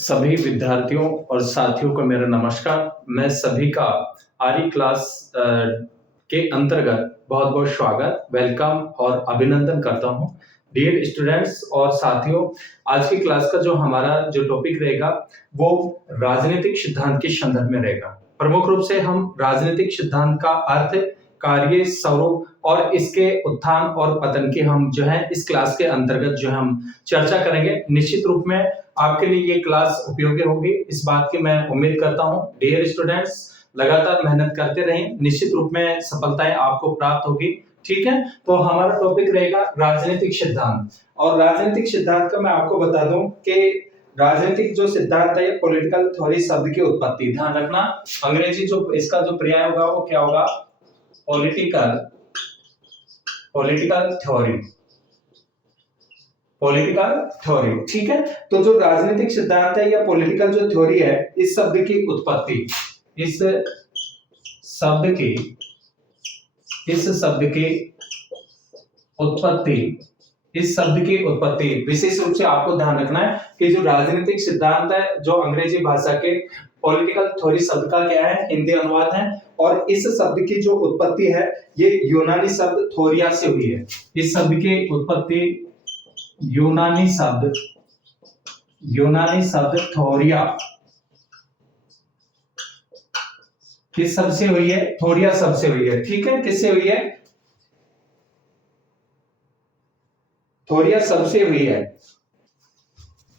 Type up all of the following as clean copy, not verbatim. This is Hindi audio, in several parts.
सभी विद्यार्थियों और साथियों को मेरा नमस्कार। मैं सभी का आर्य क्लास के अंतर्गत बहुत बहुत स्वागत, वेलकम और अभिनंदन करता हूं। डियर स्टूडेंट्स और साथियों, आज की क्लास का जो हमारा टॉपिक रहेगा वो राजनीतिक सिद्धांत के संदर्भ में रहेगा। प्रमुख रूप से हम राजनीतिक सिद्धांत का अर्थ, कार्य, स्वरूप और इसके उत्थान और पतन की हम इस क्लास के अंतर्गत हम चर्चा करेंगे। निश्चित रूप में आपके लिए ये क्लास उपयोगी होगी, इस बात की मैं उम्मीद करता हूं। डियर स्टूडेंट्स, लगातार मेहनत करते रहें, निश्चित रूप में सफलताएं आपको प्राप्त होगी। ठीक है, तो हमारा टॉपिक रहेगा राजनीतिक सिद्धांत। और राजनीतिक सिद्धांत का मैं आपको बता दूं कि राजनीतिक जो सिद्धांत है, पॉलिटिकल थ्योरी शब्द की उत्पत्ति, ध्यान रखना, अंग्रेजी इसका पर्याय होगा वो क्या होगा? Political theory. पॉलिटिकल थ्योरी, ठीक है। तो जो राजनीतिक सिद्धांत है या पॉलिटिकल थ्योरी है, इस शब्द की उत्पत्ति, इस शब्द की उत्पत्ति विशेष रूप से आपको ध्यान रखना है कि जो राजनीतिक सिद्धांत है, जो अंग्रेजी भाषा के पॉलिटिकल थ्योरी शब्द का क्या है, हिंदी अनुवाद है। और इस शब्द की जो उत्पत्ति है ये यूनानी शब्द थोरिया से हुई है। इस शब्द की उत्पत्ति यूनानी शब्द थोरिया किस शब्द से हुई है? थोरिया शब्द से हुई है। ठीक है, किससे हुई है? थोरिया शब्द से हुई है।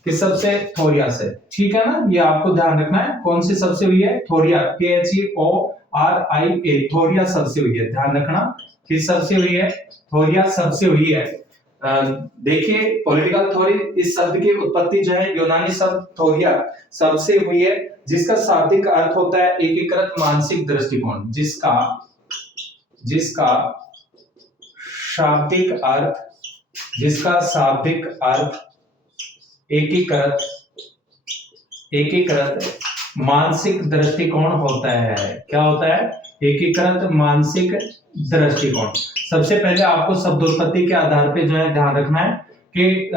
किस शब्द से? थोरिया से। ठीक है ना, ये आपको ध्यान रखना है। कौन से शब्द से हुई है? थोरिया, THORIA, थोरिया शब्द से हुई है। ध्यान रखना, किस शब्द से हुई है? थोरिया शब्द से हुई है। देखिए, पॉलिटिकल थ्योरी, इस शब्द की उत्पत्ति यूनानी शब्द थोरिया शब्द से हुई है, जिसका शाब्दिक अर्थ होता है एकीकृत मानसिक दृष्टिकोण। जिसका शाब्दिक अर्थ एकीकृत मानसिक दृष्टिकोण होता है। क्या होता है? एकीकृत मानसिक दृष्टिकोण। सबसे पहले आपको शब्दोत्पत्ति के आधार पे ध्यान रखना है कि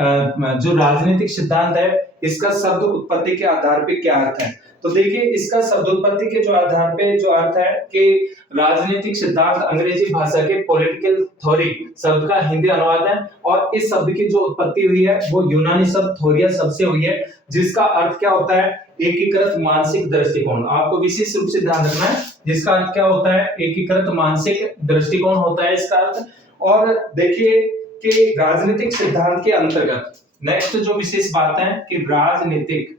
जो राजनीतिक सिद्धांत है, इसका शब्द उत्पत्ति के आधार पे क्या अर्थ है। तो देखिए, इसका शब्दोत्पत्ति के आधार पे अर्थ है कि राजनीतिक सिद्धांत अंग्रेजी भाषा के पॉलिटिकल थ्योरी शब्द का हिंदी अनुवाद है। और इस शब्द की जो उत्पत्ति हुई है वो यूनानी शब्द थोरिया शब्द से हुई है, जिसका अर्थ क्या होता है? एकीकृत मानसिक दृष्टिकोण। आपको विशेष रूप से ध्यान रखना है, जिसका अर्थ क्या होता है? एकीकृत मानसिक दृष्टिकोण होता है इसका अर्थ। और देखिए कि राजनीतिक सिद्धांत के अंतर्गत नेक्स्ट जो विशेष बात है कि राजनीतिक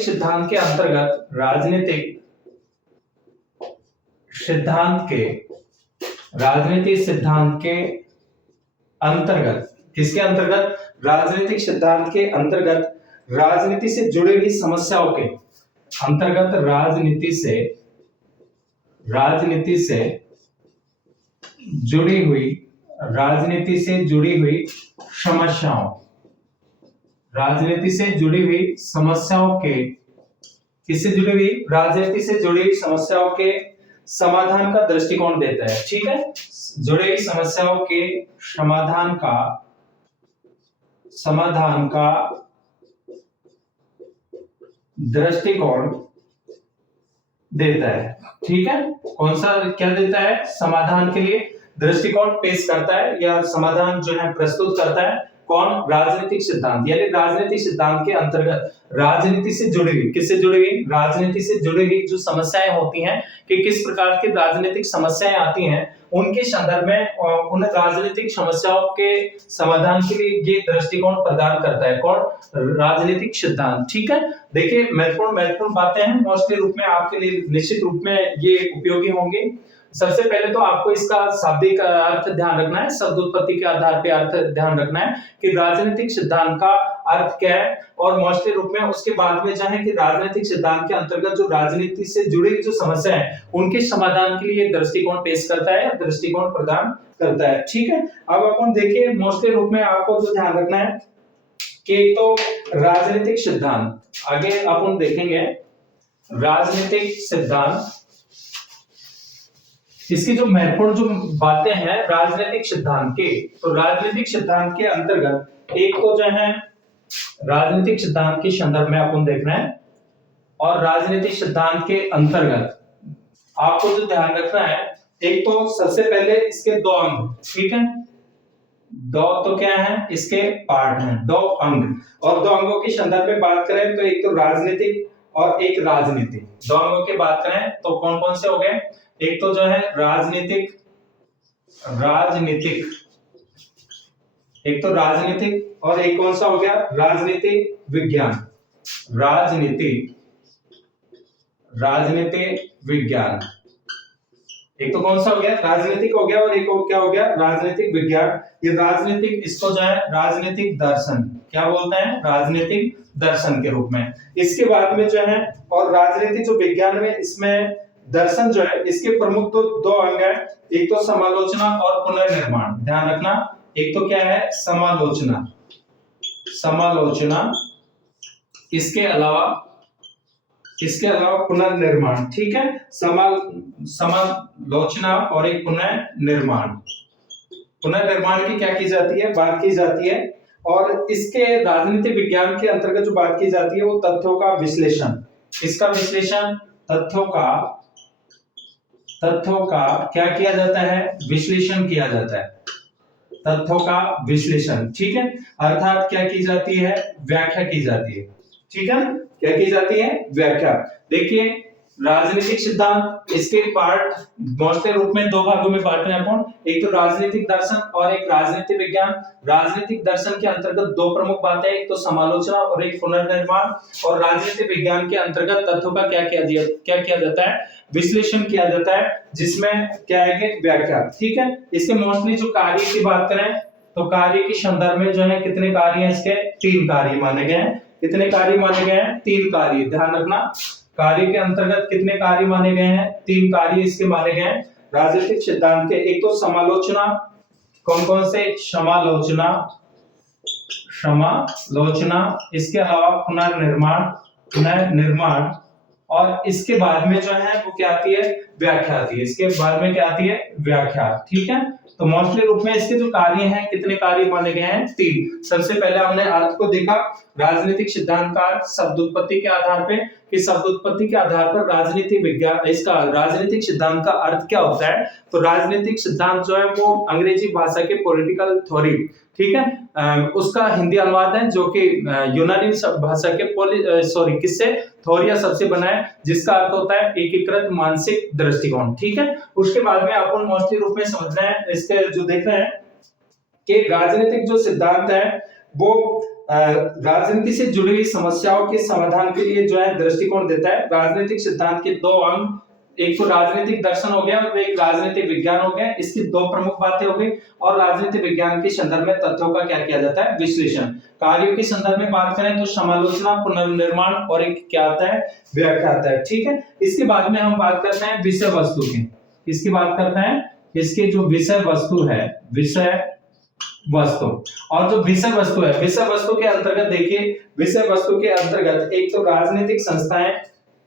सिद्धांत के अंतर्गत, राजनीतिक सिद्धांत के अंतर्गत, किसके अंतर्गत? राजनीतिक सिद्धांत के अंतर्गत राजनीति से जुड़ी हुई समस्याओं के अंतर्गत, राजनीति से जुड़ी हुई समस्याओं के, किससे जुड़ी हुई? राजनीति से जुड़ी हुई समस्याओं के समाधान का दृष्टिकोण देता है। ठीक है, जुड़ी हुई समस्याओं के समाधान का दृष्टिकोण देता है। ठीक है, कौन सा क्या देता है? समाधान के लिए दृष्टिकोण पेश करता है या समाधान प्रस्तुत करता है। कौन? राजनीतिक सिद्धांत। यानी राजनीतिक सिद्धांत के अंतर्गत राजनीति से जुड़ी हुई, किससे जुड़ी हुई? राजनीति से जुड़ी हुई जो समस्याएं होती हैं, कि किस प्रकार की राजनीतिक समस्याएं आती हैं, उनके संदर्भ में उन राजनीतिक समस्याओं के समाधान के लिए ये दृष्टिकोण प्रदान करता है। कौन? राजनीतिक सिद्धांत। ठीक है, देखिए, महत्वपूर्ण बातें हैं, मोस्टली रूप में आपके लिए निश्चित रूप में ये उपयोगी होंगे। सबसे पहले तो आपको इसका शाब्दिक अर्थ ध्यान रखना है, शब्द उत्पत्ति के आधार पे अर्थ ध्यान रखना है कि राजनीतिक सिद्धांत का अर्थ क्या है। और मोस्टली रूप में उसके बाद में कि राजनीतिक सिद्धांत के अंतर्गत जो राजनीति से जुड़ी जो समस्या है, उनके समाधान के लिए दृष्टिकोण पेश करता है, दृष्टिकोण प्रदान करता है। ठीक है, अब अपन देखिए, मोस्टली रूप में आपको जो ध्यान रखना है कि तो राजनीतिक सिद्धांत, आगे अपन देखेंगे राजनीतिक सिद्धांत इसकी जो महत्वपूर्ण जो बातें हैं राजनीतिक सिद्धांत के, तो राजनीतिक सिद्धांत के अंतर्गत एक तो जो है राजनीतिक सिद्धांत के संदर्भ में अपन देख रहे हैं, और राजनीतिक सिद्धांत के अंतर्गत आपको जो ध्यान रखना है, एक तो सबसे पहले इसके दो अंग, ठीक है, दो तो क्या है इसके पार्ट हैं, दो अंग, और दो अंगों के संदर्भ में बात करें तो एक तो राजनीतिक और एक राजनीतिक, दो अंगों की बात करें तो कौन कौन से हो गए, एक तो जो है राजनीतिक, एक तो राजनीतिक और एक कौन सा हो गया राजनीतिक विज्ञान, राजनीतिक विज्ञान, एक तो कौन सा हो गया राजनीतिक हो गया और एक क्या हो गया राजनीतिक विज्ञान। ये राजनीतिक, इसको जो है राजनीतिक दर्शन क्या बोलते हैं, राजनीतिक दर्शन के रूप में। इसके बाद में जो है और राजनीतिक जो विज्ञान में इसमें दर्शन जो है इसके प्रमुख तो दो अंग है, एक तो समालोचना और पुनर्निर्माण, ध्यान रखना, एक तो क्या है समालोचना, इसके अलावा पुनर्निर्माण, ठीक है, समालोचना और एक पुनर्निर्माण की क्या की जाती है, बात की जाती है। और इसके राजनीतिक विज्ञान के अंतर्गत जो बात की जाती है वो तथ्यों का विश्लेषण, इसका विश्लेषण, तथ्यों का क्या किया जाता है, विश्लेषण किया जाता है, तथ्यों का विश्लेषण, ठीक है, अर्थात क्या की जाती है, व्याख्या की जाती है, ठीक है, क्या की जाती है, व्याख्या। देखिए राजनीतिक सिद्धांत, इसके पार्ट मोटे रूप में दो भागों में बांटे हैं अपन, एक तो राजनीतिक दर्शन और एक राजनीतिक विज्ञान। राजनीतिक दर्शन के अंतर्गत दो प्रमुख बातें, एक तो समालोचना और एक पुनर्निर्माण, और राजनीतिक विज्ञान के अंतर्गत तथ्यों का क्या किया जाता है, विश्लेषण किया जाता है, जिसमें क्या है कि व्याख्या, ठीक है। इसके मोस्टली जो कार्य की बात करें तो कार्य के संदर्भ में जो है कितने कार्य हैं, इसके 3 कार्य माने गए हैं, कितने कार्य माने गए हैं, 3 कार्य, ध्यान रखना, कार्य के अंतर्गत कितने कार्य माने गए हैं, 3 कार्य इसके माने गए हैं राजनीतिक सिद्धांत के। एक तो समालोचना, कौन कौन से, समालोचना, इसके अलावा पुनर्निर्माण, और इसके बाद में जो है वो क्या आती है, व्याख्या आती है, इसके बाद में क्या आती है, व्याख्या, ठीक है। तो मोस्टली रूप में इसके जो कार्य हैं, कितने कार्य माने गए हैं, 3। सबसे पहले हमने अर्थ को देखा, राजनीतिक सिद्धांत का शब्द उत्पत्ति के आधार पे, कि शब्द उत्पत्ति के आधार पर राजनीतिक विज्ञान, इसका राजनीतिक सिद्धांत का अर्थ क्या होता है। तो राजनीतिक सिद्धांत जो है वो अंग्रेजी भाषा के पॉलिटिकल थ्योरी, ठीक है, उसका हिंदी अनुवाद है जो कि यूनानी भाषा के किससे, थोरिया शब्द से बना है, जिसका अर्थ होता है एकीकृत मानसिक दृष्टिकोण, ठीक है। उसके बाद में अपन मोस्टली रूप में समझना है, इसके जो देख रहे हैं कि राजनीतिक जो सिद्धांत है वो राजनीति से जुड़ी हुई समस्याओं के समाधान के लिए जो है दृष्टिकोण देता है। राजनीतिक सिद्धांत के 2 अंग, एक तो राजनीतिक दर्शन हो गया और एक राजनीतिक विज्ञान हो गया, इसकी 2 प्रमुख बातें हो गई। और राजनीतिक विज्ञान के संदर्भ में तथ्यों का क्या किया जाता है, विश्लेषण। कार्यों के संदर्भ में बात करें तो समालोचना, पुनर्निर्माण, और एक क्या आता है, व्याख्या आता है, ठीक है। इसके बाद में हम बात करते हैं विषय वस्तु की, इसकी बात करते हैं, इसके जो विषय वस्तु है, विषय वस्तु, और जो विषय वस्तु है, विषय वस्तु के अंतर्गत देखिए, विषय वस्तु के अंतर्गत एक तो राजनीतिक संस्थाएं,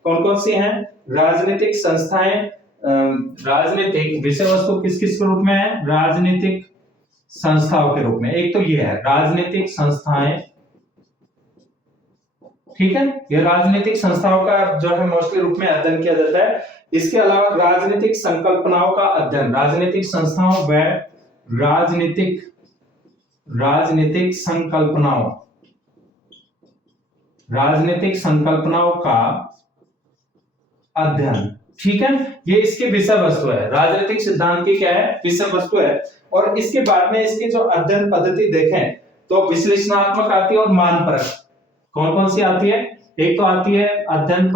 कौन कौन सी हैं, राजनीतिक संस्थाएं, राजनीतिक विषय वस्तु किस किस के रूप में है, राजनीतिक संस्थाओं के रूप में। एक तो ये है राजनीतिक संस्थाएं, ठीक है, ये राजनीतिक संस्थाओं का जो है मोस्टली रूप में अध्ययन किया जाता है। इसके अलावा राजनीतिक संकल्पनाओं का अध्ययन, राजनीतिक संस्थाओं व राजनीतिक संकल्पनाओं का अध्ययन, ठीक है, ये इसके विषय वस्तु है। राजनीतिक सिद्धांत की क्या है, विषय वस्तु है। और इसके बाद में इसकी जो अध्ययन पद्धति देखें तो विश्लेषणात्मक आती है और मानपरक। कौन कौन सी आती है, एक तो आती है अध्ययन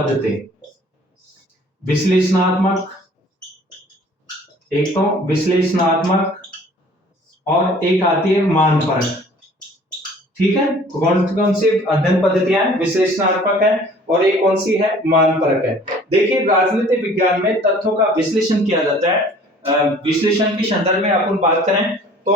पद्धति, विश्लेषणात्मक, एक तो विश्लेषणात्मक और एक आती है मानपरक, ठीक है। कौन कौन सी अध्ययन पद्धतियां हैं, विश्लेषणात्मक है और एक कौन सी है, मानपरक है। देखिए राजनीतिक विज्ञान में तथ्यों का विश्लेषण किया जाता है। विश्लेषण के संदर्भ में अपन बात करें तो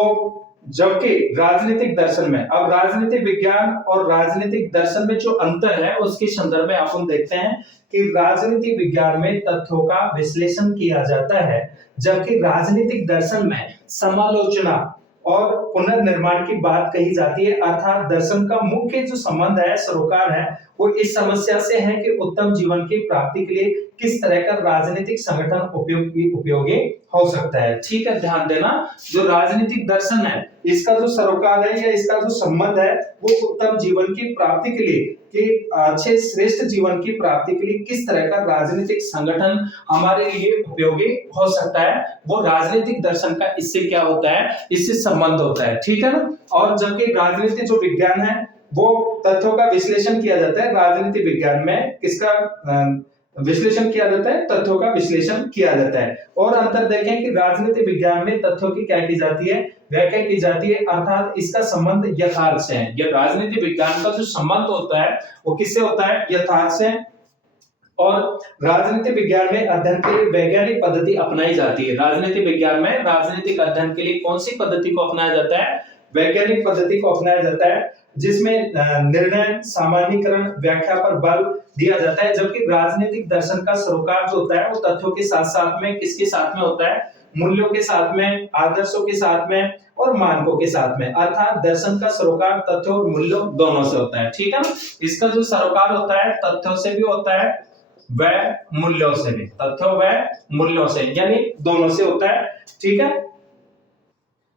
जबकि राजनीतिक दर्शन में, अब राजनीतिक विज्ञान और राजनीतिक दर्शन में जो अंतर है उसके संदर्भ में अपन देखते हैं कि राजनीतिक विज्ञान में तथ्यों का विश्लेषण किया जाता है, जबकि राजनीतिक दर्शन में समालोचना और पुनर्निर्माण की बात कही जाती है। अर्थात दर्शन का मुख्य जो संबंध है, सरोकार है, वो इस समस्या से है कि उत्तम जीवन की प्राप्ति के लिए किस तरह का राजनीतिक संगठन उपयोगी हो सकता है। ठीक है, ध्यान देना, जो राजनीतिक दर्शन है इसका जो सरोकार है या इसका जो संबंध है वो उत्तम जीवन की प्राप्ति के लिए, कि अच्छे श्रेष्ठ जीवन की प्राप्ति के लिए किस तरह का राजनीतिक संगठन हमारे लिए उपयोगी हो सकता है, वो राजनीतिक दर्शन का इससे क्या होता है, इससे संबंध होता है। ठीक है ना। और जबकि राजनीति जो विज्ञान है वो तथ्यों का विश्लेषण किया जाता है, राजनीति विज्ञान में किसका विश्लेषण किया जाता है, तथ्यों का विश्लेषण किया जाता है। और अंतर देखें कि राजनीति विज्ञान में तथ्यों की क्या की जाती है, व्याख्या की जाती है, अर्थात इसका संबंध यथार्थ से है। यह राजनीति विज्ञान का जो संबंध होता है वो किससे होता है, यथार्थ से। और राजनीति विज्ञान में अध्ययन के लिए वैज्ञानिक पद्धति अपनाई जाती है। राजनीति विज्ञान में राजनीतिक अध्ययन के लिए कौन सी पद्धति को अपनाया जाता है, वैज्ञानिक पद्धति को अपनाया जाता है, जिसमें निर्णय, सामान्यीकरण, व्याख्या पर बल दिया जाता है। जबकि राजनीतिक दर्शन का सरोकार जो होता है वो तथ्यों के साथ साथ में किसके साथ में होता है, मूल्यों के साथ में, आदर्शों के साथ में और मानकों के साथ में। अर्थात दर्शन का सरोकार तथ्यों और मूल्यों दोनों से होता है। ठीक है ना। इसका जो सरोकार होता है तथ्यों से भी होता है व मूल्यों से भी, तथ्यों व मूल्यों से, यानी दोनों से होता है। ठीक है।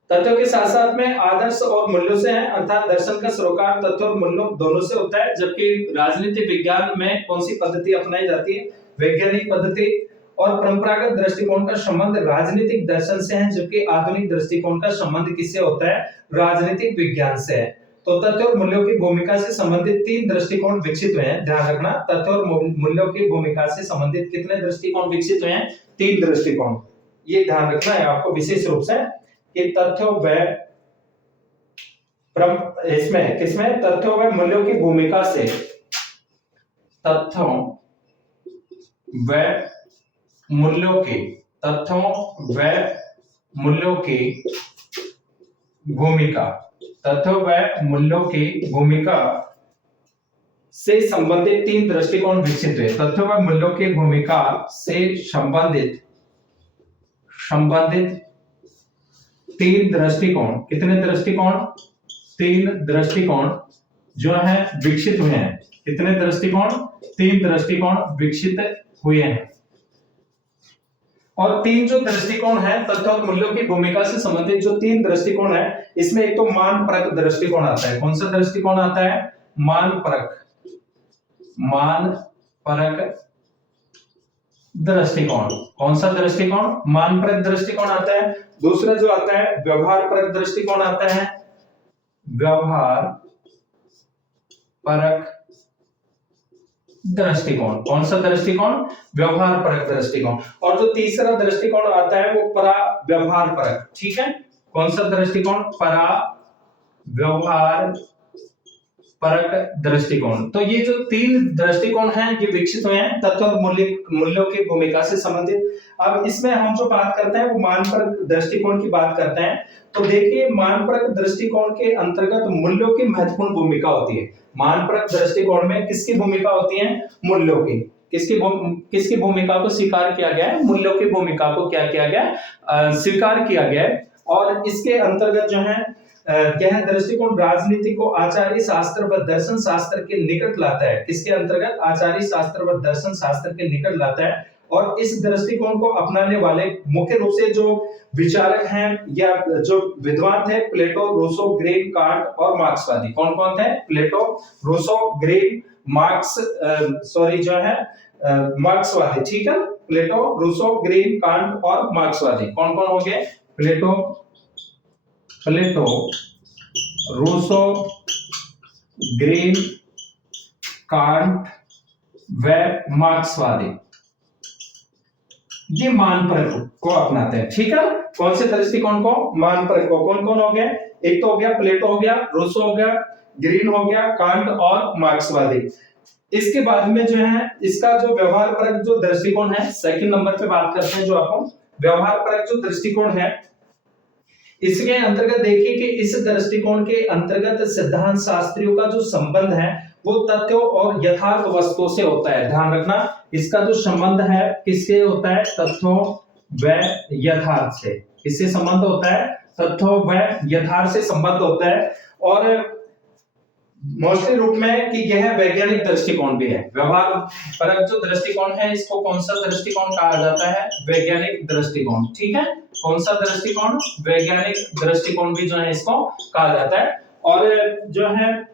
तथ्यों के साथ साथ में आदर्श और मूल्यों से है, अर्थात दर्शन का सरोकार तथ्यों और मूल्यों दोनों से होता है। जबकि राजनीति विज्ञान में कौन सी पद्धति अपनाई जाती है, वैज्ञानिक पद्धति। और परंपरागत दृष्टिकोण का संबंध राजनीतिक दर्शन से है, जबकि आधुनिक दृष्टिकोण का संबंध किससे होता है, राजनीतिक विज्ञान से है। तो तथ्य और मूल्यों की भूमिका से संबंधित 3 दृष्टिकोण विकसित हुए हैं। ध्यान रखना, तथ्य और मूल्यों की भूमिका से संबंधित कितने दृष्टिकोण विकसित हुए हैं, 3 दृष्टिकोण। ये ध्यान रखना है आपको विशेष रूप से कि तथ्यों व इसमें किसमें, तथ्यों व मूल्यों की भूमिका से, तथ्यों व मूल्यों की, तथ्यों व मूल्यों की भूमिका, तथ्यों व मूल्यों की भूमिका से संबंधित 3 दृष्टिकोण विकसित हुए। तथ्यों व मूल्यों की भूमिका से संबंधित 3 दृष्टिकोण, कितने दृष्टिकोण, 3 दृष्टिकोण जो है विकसित हुए हैं। कितने दृष्टिकोण, 3 दृष्टिकोण विकसित हुए हैं। और 3 जो दृष्टिकोण है तथ्य और मूल्यों की भूमिका से संबंधित जो 3 दृष्टिकोण है, इसमें एक तो मान परक दृष्टिकोण आता है। कौन सा दृष्टिकोण आता है, मान परक, मान परक दृष्टिकोण। कौन सा दृष्टिकोण, मान परक दृष्टिकोण आता है। दूसरा जो आता है व्यवहार परक दृष्टिकोण आता है, व्यवहार परक दृष्टिकोण। कौन सा दृष्टिकोण, व्यवहार परक दृष्टिकोण। और जो तीसरा दृष्टिकोण आता है वो परा व्यवहार परक। ठीक है, कौन सा दृष्टिकोण, परा व्यवहार परक दृष्टिकोण। तो ये जो 3 दृष्टिकोण हैं ये विकसित हुए हैं तथ्य और मूल्यों की भूमिका से संबंधित। अब इसमें हम जो बात करते हैं वो मान परक दृष्टिकोण की बात करते हैं। तो देखिए मान परक दृष्टिकोण के अंतर्गत मूल्यों की महत्वपूर्ण भूमिका होती है। मान परक दृष्टिकोण में किसकी भूमिका होती है, मूल्यों की। किसकी भूमिका को स्वीकार किया गया है, मूल्यों की भूमिका को क्या किया गया, स्वीकार किया गया है। और इसके अंतर्गत जो है यह दृष्टिकोण राजनीति को आचार्य शास्त्र व दर्शन शास्त्र के निकट लाता है। किसके अंतर्गत, आचार्य शास्त्र व दर्शन शास्त्र के निकट लाता है। और इस दृष्टिकोण को अपनाने वाले मुख्य रूप से जो विचारक हैं या जो विद्वान थे, प्लेटो, रूसो, ग्रेन, कांट और मार्क्सवादी। कौन कौन थे, प्लेटो, रूसो, ग्रेन, मार्क्सवादी। ठीक है, प्लेटो, रूसो, ग्रेन, कांट और मार्क्सवादी। कौन कौन हो गए, प्लेटो, रूसो, ग्रीन, कांट व मार्क्सवादी, ये मान परक को अपनाते हैं। ठीक है, कौन से दृष्टिकोण को, मान परक को। कौन कौन हो गए, एक तो हो गया प्लेटो हो गया, रूसो हो गया, ग्रीन हो गया, कांट और मार्क्सवादी। इसके बाद में जो है इसका जो व्यवहार परक जो दृष्टिकोण है, सेकंड नंबर पे बात करते हैं। जो अपन व्यवहार परक जो दृष्टिकोण है इसके अंतर्गत देखिए कि इस दृष्टिकोण के अंतर्गत सिद्धांत शास्त्रियों का जो संबंध है वो तथ्यों और यथार्थ वस्तुओं से होता है। ध्यान रखना, इसका जो संबंध है किससे होता है? तथ्यों व यथार्थ से। किससे संबंध होता है? तथ्यों व यथार्थ से संबंध होता है। और मोस्टली रूप में कि यह वैज्ञानिक दृष्टिकोण भी है। व्यवहार परक जो दृष्टिकोण है इसको कौन सा दृष्टिकोण कहा जाता है? वैज्ञानिक दृष्टिकोण। ठीक है, कौन सा दृष्टिकोण? वैज्ञानिक दृष्टिकोण भी जो है इसको कहा जाता है। और जो है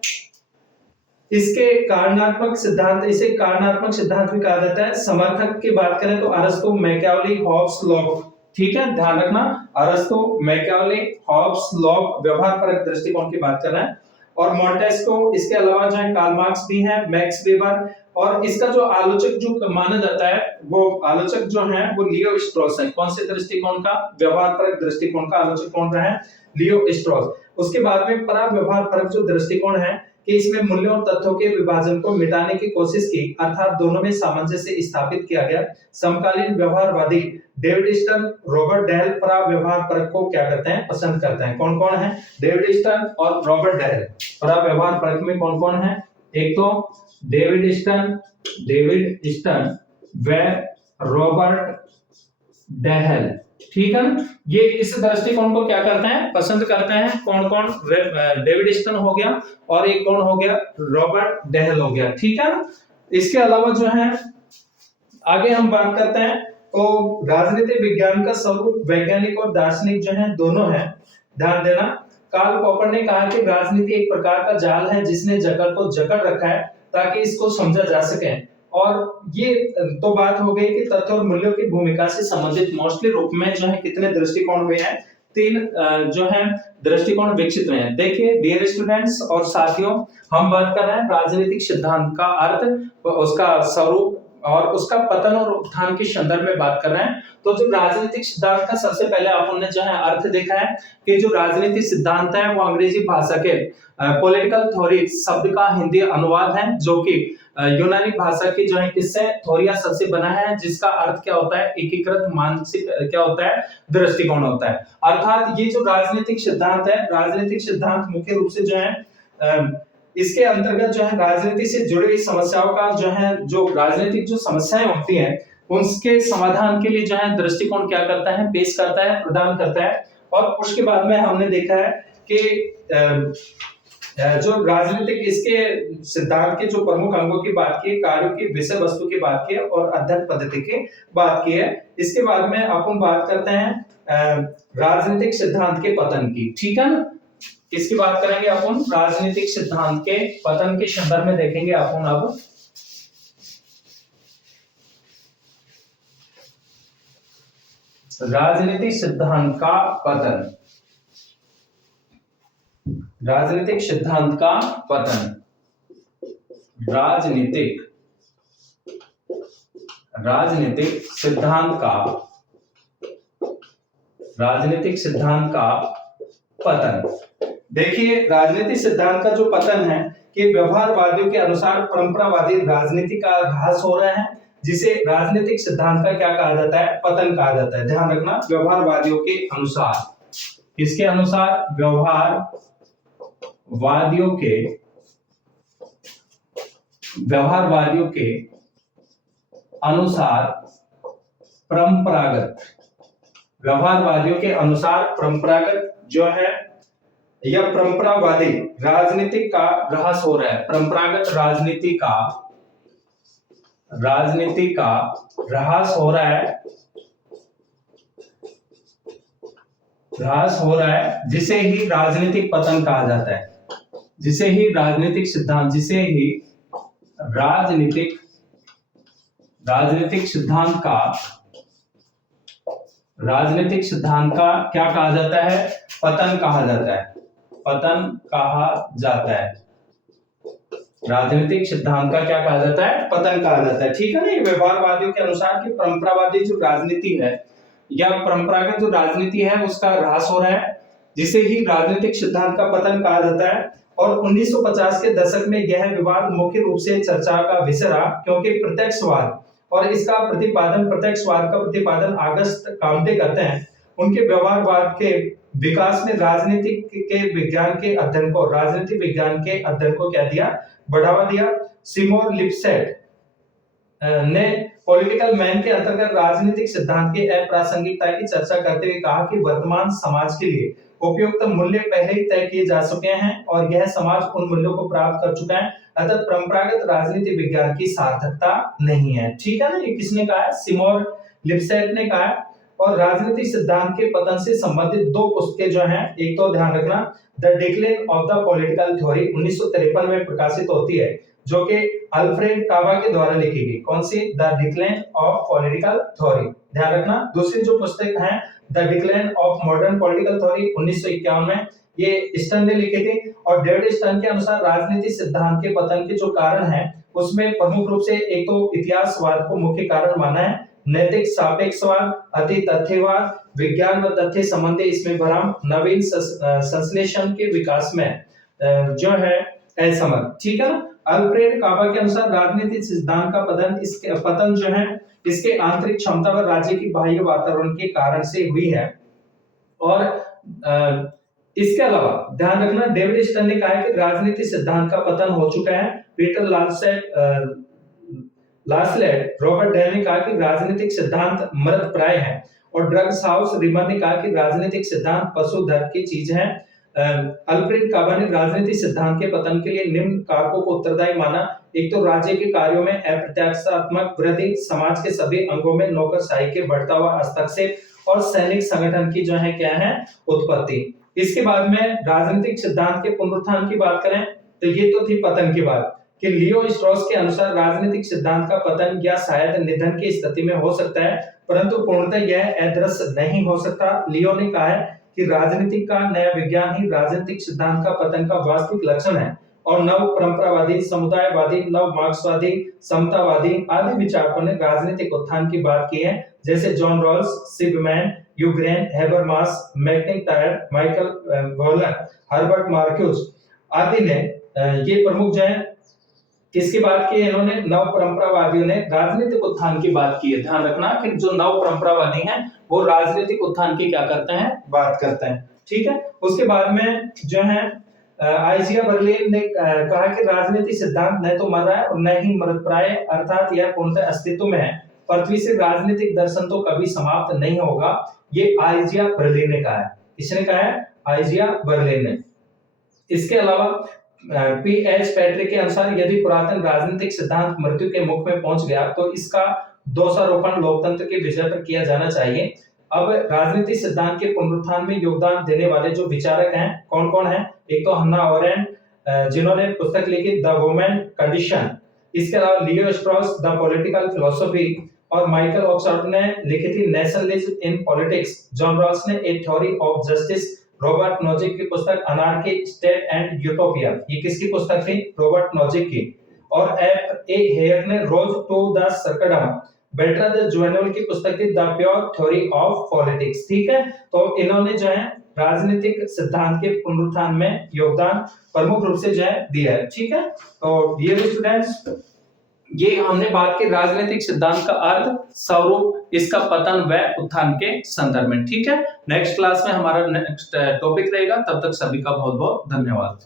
इसके कारणात्मक सिद्धांत, इसे कारणात्मक सिद्धांत भी कहा जाता है। समर्थक की बात करें तो अरस्तु, मैकियावेली, हॉब्स, लॉक। ठीक है, ध्यान रखना, अरस्तु, मैकियावेली, हॉब्स, लॉक व्यवहार परक दृष्टिकोण की बात कर रहे हैं। और मॉन्टेस्क्यू, इसके अलावा जो है कार्ल मार्क्स भी है, मैक्स वेबर। और इसका जो आलोचक जो माना जाता है वो आलोचक जो है वो लियो स्ट्रॉस है। कौन से दृष्टिकोण का? व्यवहार परक दृष्टिकोण का आलोचक कौन रहा है? लियो स्ट्रॉस। उसके बाद में पराव्यवहार परक जो दृष्टिकोण है कि इसमें मूल्यों और तथ्यों के विभाजन को मिटाने की कोशिश की, अर्थात दोनों में सामंजस्य स्थापित किया गया। समकालीन व्यवहारवादी डेविड स्टर्न, रॉबर्ट डेल पराव्यवहार परक को क्या करते हैं? पसंद करते हैं। कौन कौन है? डेविड स्टर्न और रॉबर्ट डेल पराव्यवहार परक में कौन कौन है? एक तो डेविड स्टर्न व रॉबर्ट डेल। ठीक है ना, ये इस दृष्टिकोण को क्या करते हैं? पसंद करते हैं। कौन कौन? डेविड स्टर्न हो गया और एक कौन हो गया? रॉबर्ट डेल हो गया। ठीक है ना, इसके अलावा जो है आगे हम बात करते हैं तो राजनीतिक विज्ञान का स्वरूप वैज्ञानिक और दार्शनिक जो है दोनों है। ध्यान देना, कार्ल पॉपर ने कहा कि राजनीति एक प्रकार का जाल है जिसने जगत को जकड़ रखा है ताकि इसको समझा जा सके। और ये तो बात हो गई कि तथ्य और मूल्यों की भूमिका से संबंधित मोस्टली रूप में जो है कितने दृष्टिकोण हुए हैं? 3 जो है दृष्टिकोण विकसित हुए हैं। देखिए डियर स्टूडेंट्स और साथियों, हम बात कर रहे हैं राजनीतिक सिद्धांत का अर्थ, उसका स्वरूप और उसका पतन और उत्थान के संदर्भ में बात कर रहे हैं। तो जो राजनीतिक सिद्धांत का सबसे पहले आपने जो है अर्थ देखा है कि जो राजनीतिक सिद्धांत है वो अंग्रेजी भाषा के पॉलिटिकल थ्योरी शब्द का हिंदी अनुवाद है जो कि यूनानी भाषा की जो है किससे? थोरिया शब्द से बना है, जिसका अर्थ क्या होता है? एकीकृत मानसिक क्या होता है? दृष्टिकोण होता है। अर्थात ये जो राजनीतिक सिद्धांत है, राजनीतिक सिद्धांत मुख्य रूप से जो है इसके अंतर्गत जो है राजनीति से जुड़ी हुई समस्याओं का जो है, जो राजनीतिक जो समस्याएं होती हैं उनके समाधान के लिए जो है दृष्टिकोण क्या करता है? पेश करता है, प्रदान करता है। और उसके बाद में हमने देखा है कि जो राजनीतिक इसके सिद्धांत के जो प्रमुख अंगों की बात की, कार्यों की, विषय वस्तु की बात की और अध्ययन पद्धति की बात की है। इसके बाद में अपन बात करते हैं राजनीतिक सिद्धांत के पतन की। ठीक है ना, किसकी बात करेंगे अपन? राजनीतिक सिद्धांत के पतन के संदर्भ में देखेंगे अपन अब। राजनीतिक सिद्धांत का पतन, राजनीतिक सिद्धांत का पतन, राजनीतिक सिद्धांत का पतन। देखिए राजनीतिक सिद्धांत का जो पतन है कि व्यवहारवादियों के अनुसार परंपरावादी राजनीति का ह्रास हो रहा है, जिसे राजनीतिक सिद्धांत का क्या कहा जाता है? पतन कहा जाता है। ध्यान रखना, व्यवहारवादियों के अनुसार, किसके अनुसार? व्यवहारवादियों के अनुसार परंपरागत, व्यवहारवादियों के अनुसार परंपरागत जो है या परंपरावादी राजनीति का ह्रास हो रहा है। परंपरागत राजनीति का ह्रास हो रहा है, जिसे ही राजनीतिक पतन कहा जाता है, जिसे ही राजनीतिक सिद्धांत, जिसे ही राजनीतिक सिद्धांत का क्या कहा जाता है? पतन कहा जाता है। पतन कहा जाता है। राजनीतिक सिद्धांत का क्या कहा जाता है? पतन कहा जाता है। ठीक है ना, ये व्यवहारवादियों के अनुसार कि परंपरावादी जो राजनीति है या परंपरागत जो राजनीति है उसका ह्रास हो रहा है, जिसे ही राजनीतिक सिद्धांत का पतन कहा जाता है। और 1950 के दशक में यह विवाद मुख्य रूप से चर्चा का विषय रहा, क्योंकि प्रत्यक्षवाद का प्रतिपादन ऑगस्ट कांटे करते हैं उनके व्यवहारवाद के विकास में राजनीतिक के विज्ञान के अध्ययन को, राजनीतिक विज्ञान के अध्ययन को क्या दिया, बढ़ावा दिया। सिमोन लिपसेट ने पॉलिटिकल मैन के अंतर्गत राजनीतिक सिद्धांत की अप्रासंगिकता की चर्चा करते हुए कहा कि वर्तमान समाज के लिए उपयुक्त मूल्य पहले ही तय किए जा चुके हैं और यह समाज उन मूल्यों को प्राप्त कर चुका है, अतः परंपरागत राजनीति विज्ञान की सार्थकता नहीं है। ठीक है ना, ये किसने कहा है, सिमोन लिपसेट ने कहा है। और राजनीतिक सिद्धांत के पतन से संबंधित दो पुस्तकें जो हैं, एक तो ध्यान रखना, the decline of the political theory 1953 में प्रकाशित होती है, जो कि अल्फ्रेड काबा के द्वारा लिखी गई। कौन सी, the decline of political theory, ध्यान रखना। दूसरी जो पुस्तक है the decline of modern political theory 1951 में, ये स्टर्न ने लिखी थी। और डेविड स्टर्न के अनुसार राजनीतिक सिद्धांत के पतन के जो कारण हैं, उसमें प्रमुख रूप से एक तो इतिहासवाद को मुख्य कारण माना है, नैतिक सापेक्षवाद, अति तथ्यवाद, विज्ञान व तथ्य संबंधी इसमें भ्रम, नवीन संश्लेषण के विकास में जो है असमर्थ। ठीक है ना। अल्फ्रेड काबा के अनुसार राजनीतिक सिद्धांत का पतन जो है इसके आंतरिक क्षमता व राज्य की बाह्य वातावरण के कारण से हुई है। और इसके अलावा ध्यान रखना, डेविड स्टर्न ने कहा है कि राजनीतिक सिद्धांत का पतन हो चुका है। पीटर लासलेट, रॉबर्ट डेल ने कहा कि राजनीतिक सिद्धांत मृतप्राय है। और ड्रग्स हाउस रिमर ने कहा कि राजनीतिक सिद्धांत पशु धर्म की चीज है। अल्फ्रेड काबा ने राजनीतिक सिद्धांत के पतन के लिए निम्न कारकों को उत्तरदायी माना। एक तो राज्य के कार्यों में अप्रत्याशात्मक वृद्धि, समाज के सभी अंगों में नौकरशाही के बढ़ता हुआ हस्तक्षेप और सैनिक संगठन की जो है क्या है, उत्पत्ति। इसके बाद में राजनीतिक सिद्धांत के पुनरुत्थान की बात करें तो ये तो थी पतन की बात, कि लियो स्ट्रॉस के अनुसार राजनीतिक सिद्धांत का पतन या शायद निधन की स्थिति में हो सकता है, परंतु पूर्णतः यह अदृश्य नहीं हो सकता। लियो ने कहा है कि राजनीतिक का नया विज्ञान ही राजनीतिक सिद्धांत का पतन का वास्तविक लक्षण है। और नव परंपरावादी, समुदायवादी, नव मार्क्सवादी, समतावादी आदि विचारकों ने राजनीतिक उत्थान की बात की है, जैसे जॉन रॉल्स, सिगमैन, यूग्रेन, हेबरमास, मैकइंटायर, माइकल वॉलर, हर्बर्ट मार्क्यूज आदि ने ये प्रमुख जो है किसकी बात की है, इन्होंने नव परंपरावादियों ने राजनीतिक उत्थान की बात की है। ध्यान रखना कि जो नव परंपरावादी हैं वो राजनीतिक उत्थान की क्या करते हैं, बात करते हैं। ठीक है। उसके बाद में जो है आइजिया बर्लिन ने कहा कि राजनीतिक सिद्धांत न तो मर रहा है और न ही मृतप्राय, अर्थात यह पूर्णतः अस्तित्व में है। पृथ्वी से राजनीतिक दर्शन तो कभी समाप्त नहीं होगा, ये आइजिया बर्लिन ने कहा है। किसने कहा है, आइजिया बर्लिन ने। इसके अलावा पी.एच. पैट्रिक के अनुसार यदि पुरातन राजनीतिक सिद्धांत मृत्यु के मुख में पहुंच गया तो इसका दोषारोपण लोकतंत्र के विजय पर किया जाना चाहिए। अब राजनीतिक सिद्धांत के पुनरुत्थान में योगदान देने वाले जो विचारक हैं, कौन कौन हैं, एक तो हन्ना ओरेंट, जिन्होंने पुस्तक लिखी द वुमेन कंडीशन। इसके अलावा Leo Strauss, the political philosophy, और माइकल ऑक्सफोर्ड ने लिखी थी nationalism in politics. John Rawls ने a theory of justice, Robert Nozick की पुस्तक अनार्की, स्टेट एंड यूटोपिया, ये किसकी पुस्तक थी, रॉबर्ट नोजिक की। और एफ.ए. हेयर ने रोज टू द सर्कडम, बेल्ट्राम जुवेनल की पुस्तक थी the pure theory of politics. ठीक है। तो इन्होंने जो है राजनीतिक सिद्धांत के पुनरुत्थान में योगदान प्रमुख रूप से जो है दिया है। ठीक है। तो डियर स्टूडेंट्स, ये हमने बात की राजनीतिक सिद्धांत का अर्थ, स्वरूप, इसका पतन व उत्थान के संदर्भ में। ठीक है। नेक्स्ट क्लास में हमारा नेक्स्ट टॉपिक रहेगा, तब तक सभी का बहुत बहुत धन्यवाद।